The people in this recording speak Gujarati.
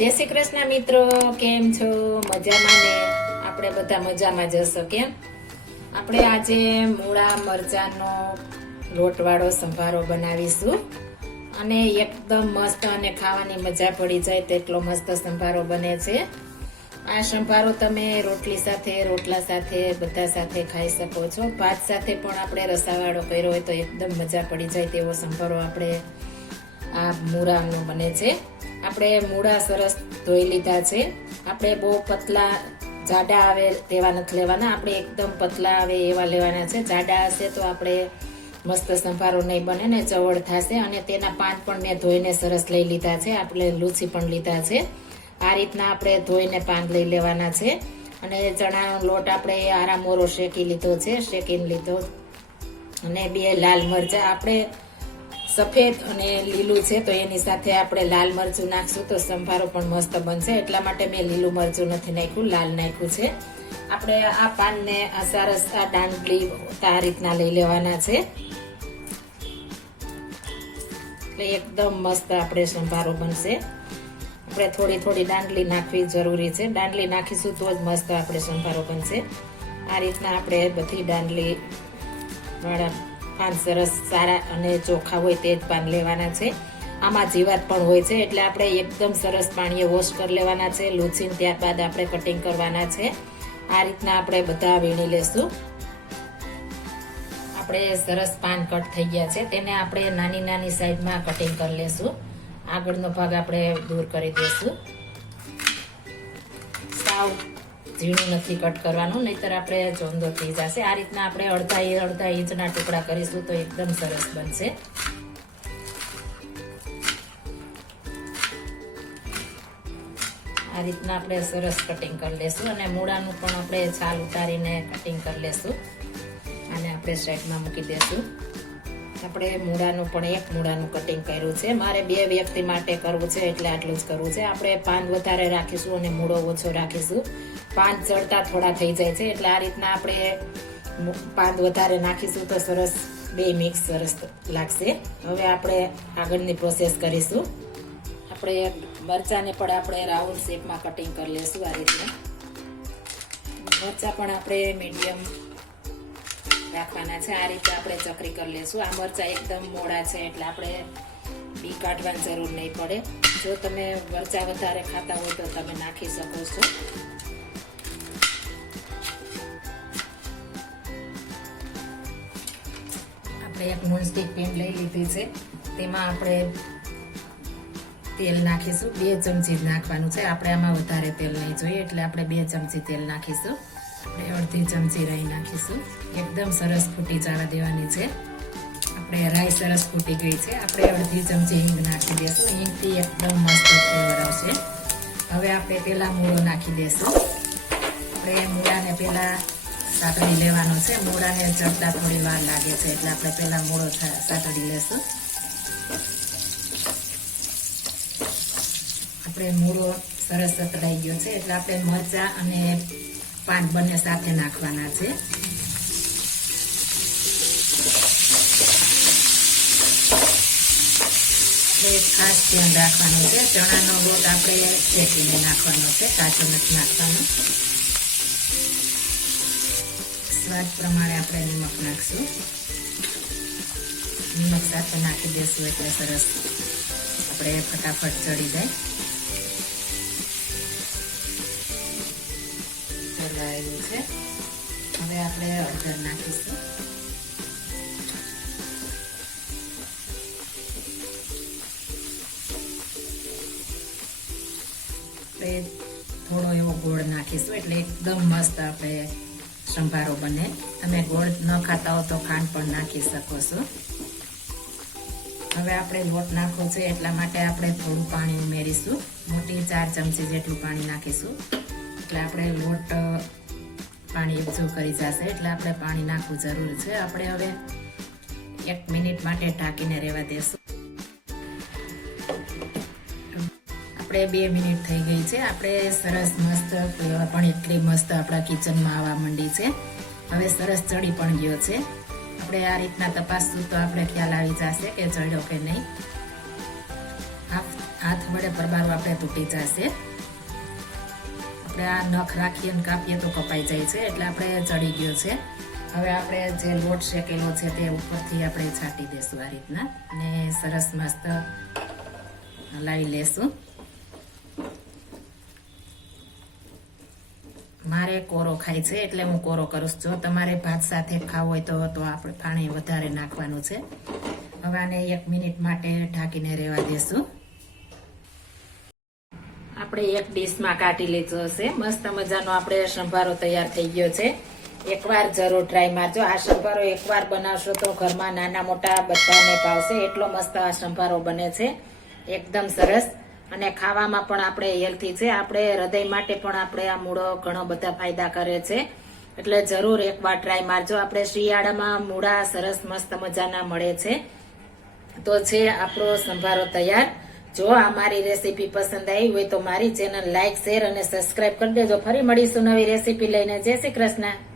जय श्री कृष्ण मित्रों, केम छो? मजामां ने? आपणे बधा मजामां ज हशो केम? आपणे आजे मूळा मरचानो लोटवाळो संभारो बनावीशुं અને એકદમ મસ્ત અને ખાવાની મજા પડી જાય તેટલો મસ્ત સંભારો બને છે। આ સંભારો તમે રોટલી સાથે, રોટલા સાથે, બધા સાથે ખાઈ શકો છો। ભાત સાથે પણ આપણે રસાવાળો કર્યો હોય તો એકદમ મજા પડી જાય તેવો સંભારો આપણે આ મૂળાનો બને છે। આપણે મૂળા સરસ ધોઈ લીધા છે। આપણે બહુ પતલા જાડા આવે તેવા નથી લેવાના, આપણે એકદમ પતલા આવે એવા લેવાના છે। જાડા હશે તો આપણે મસ્ત સંભારો નહીં બને ને ચવડ થશે। અને તેના પાન પણ મેં ધોઈને સરસ લઈ લીધા છે, આપણે લૂછી પણ લીધા છે। આ રીતના આપણે ધોઈને પાન લઈ લેવાના છે। અને ચણાનો લોટ આપણે આરામોરો શેકી લીધો છે, શેકીને લીધો। અને 2 લાલ મરચાં, આપણે સફેદ અને લીલું છે તો એની સાથે આપણે લાલ મરચું નાખશું તો સંભારો પણ મસ્ત બનશે, એટલા માટે મેં લીલું મરચું નથી નાખ્યું, લાલ નાખ્યું છે। આપણે આ પાનને આ સરસ આ દાંડલી આ રીતના લઈ લેવાના છે, એટલે એકદમ મસ્ત આપણે સંભારો બનશે। આપણે થોડી થોડી દાંડલી નાખવી જરૂરી છે, દાંડલી નાખીશું તો જ મસ્ત આપણે સંભારો બનશે। આ રીતના આપણે બધી દાંડલી વાળા પાન સરસ સારા અને ચોખ્ખા હોય તે જ પાન લેવાના છે। આમાં જીવાત પણ હોય છે એટલે આપણે એકદમ સરસ પાણીએ વોશ કરી લેવાના છે, લૂછીને ત્યારબાદ આપણે કટિંગ કરવાના છે। આ રીતના આપણે બધા વીણી લેશું। આપણે સરસ પાન કટ થઈ ગયા છે, તેને આપણે નાની નાની સાઈઝમાં કટિંગ કરી લેશું। આગળનો ભાગ આપણે દૂર કરી દેશું, સાવ ઝીણું નથી કટ કરવાનું, નહીતર આપણે ચોંદો થઈ જશે। આ રીતના આપણે અડધા ઇંચના ટુકડા કરીશું તો એકદમ સરસ બનશે। આ રીતના આપણે સરસ કટિંગ કરી લેશું। અને મૂળાનું પણ આપણે છાલ ઉતારીને કટિંગ કરી લેશું, અને આપણે સાઈડમાં મૂકી દેશું। આપણે મૂળાનું પણ એક મૂળાનું કટિંગ કર્યું છે, મારે 2 વ્યક્તિ માટે કરવું છે એટલે આટલું જ કરવું છે। આપણે પાન વધારે રાખીશું અને મૂળો ઓછો રાખીશું, પાન ચડતા થોડા થઈ જાય છે, એટલે આ રીતના આપણે પાન વધારે નાખીશું તો સરસ 2 મિક્સ સરસ લાગશે। હવે આપણે આગળની પ્રોસેસ કરીશું। આપણે મરચાંને પણ આપણે રાઉન્ડ શેપમાં કટિંગ કરી લેશું। આ રીતના મરચાં પણ આપણે મીડિયમ રાખવાના છે, આ રીતે આપણે ચકરી કરી લેશું। આ મરચાં એકદમ મોડા છે એટલે આપણે બી કાઢવાની જરૂર નહીં પડે। જો તમે મરચાં વધારે ખાતા હોય તો તમે નાખી શકો છો। આપણે એક નોનસ્ટિક પેન લઈ લીધી છે, તેમાં આપણે તેલ નાખીશું। 2 ચમચી નાખવાનું છે, આપણે આમાં વધારે તેલ નહીં જોઈએ એટલે આપણે 2 ચમચી તેલ નાખીશું। આપણે અડધી ચમચી રાઈ નાખીશું, એકદમ સરસ ફૂટી જવા દેવાની છે। આપણે રાઈ સરસ ફૂટી ગઈ છે, આપણે અડધી ચમચી હિંગ નાખી દઈશું, હિંગથી એકદમ મસ્ત ફ્લેવર આવશે। હવે આપણે પેલા મૂળો નાખી દઈશું। આપણે મૂળાને પેલા સાતડી લેવાનો છે, મૂળાને ચડતા થોડી વાર લાગે છે એટલે આપણે પેલા મૂળો સાતડી લેશું। આપણે મૂળો સરસ સતડાઈ ગયો છે એટલે આપણે મરચાં અને પાન બંને સાથે નાખવાના છે। ખાસ ધ્યાન રાખવાનું છે, ચણાનો લોટ આપણે શેકીને નાખવાનો છે, કાચો નથી નાખવાનો। સ્વાદ પ્રમાણે આપણે નિમક નાખશું, નિમક સાથે નાખી દેશું એટલે સરસ આપણે ફટાફટ ચડી જાય। ચલાવેલું છે, હવે આપણે હળદર નાખીશું। આપણે થોડો એવો ગોળ નાખીશું એટલે એકદમ મસ્ત આપણે સંભારો બને। તમે ગોળ ન ખાતા હો તો ખાંડ પણ નાખી શકો છો। હવે આપણે લોટ નાખવો છે એટલા માટે આપણે થોડું પાણી ઉમેરીશું, મોટી 4 ચમચી જેટલું પાણી નાખીશું, એટલે આપણે લોટ પાણી એકઠું કરી જશે એટલે આપણે પાણી નાખવું જરૂર છે। આપણે હવે 1 મિનિટ માટે ઢાંકીને રહેવા દેશું। આપણે 2 મિનિટ થઈ ગઈ છે, આપણે સરસ મસ્ત ફ્લેવર પણ એટલી મસ્ત આપણા કિચનમાં આવવા માંડી છે। હવે સરસ ચડી પણ ગયો છે, આપણે આ રીતના તપાસશું તો આપણે ખ્યાલ આવી જશે કે ચડ્યો કે નહીં। હાથ વડે પરબારો આપણે તૂટી જશે. આપણે આ નખ રાખીએ અને કાપીએ તો કપાઈ જાય છે, એટલે આપણે ચડી ગયો છે. હવે આપણે જે લોટ શેકેલો છે તે ઉપરથી આપણે છાંટી દેશું આ રીતના, ને સરસ મસ્ત હલાવી લેશું. મારે કોરો ખાય છે એટલે હું કોરો કરું છું. જો તમારે ભાત સાથે ખાવો હોય તો આપણે પાણી વધારે નાખવાનું છે. હવે આને 1 મિનિટ માટે ઢાંકીને રહેવા દેશું. આપણે એક ડીશમાં કાઢી લીધો છે. મસ્ત મજાનો આપણે સંભારો તૈયાર થઈ ગયો છે. એકવાર જરૂર ટ્રાય મારજો. આ સંભારો એકવાર બનાવશો તો ઘરમાં નાના મોટા બધાને ભાવશે. એટલો મસ્ત આ સંભારો બને છે, એકદમ સરસ. અને ખાવામાં પણ આપણે હેલ્થી છે. આપણે હૃદય માટે પણ આપણે આ મૂળો ઘણો બધા ફાયદા કરે છે, એટલે જરૂર એકવાર ટ્રાય મારજો. આપણે શિયાળામાં મૂળા સરસ મસ્ત મજાના મળે છે. તો છે આપણો સંભારો તૈયાર. જો આ મારી રેસીપી પસંદ આવી હોય તો મારી ચેનલ લાઈક, શેર અને સબસ્ક્રાઇબ કરી દેજો. ફરી મળીશું નવી રેસીપી લઈને. જય શ્રી કૃષ્ણ.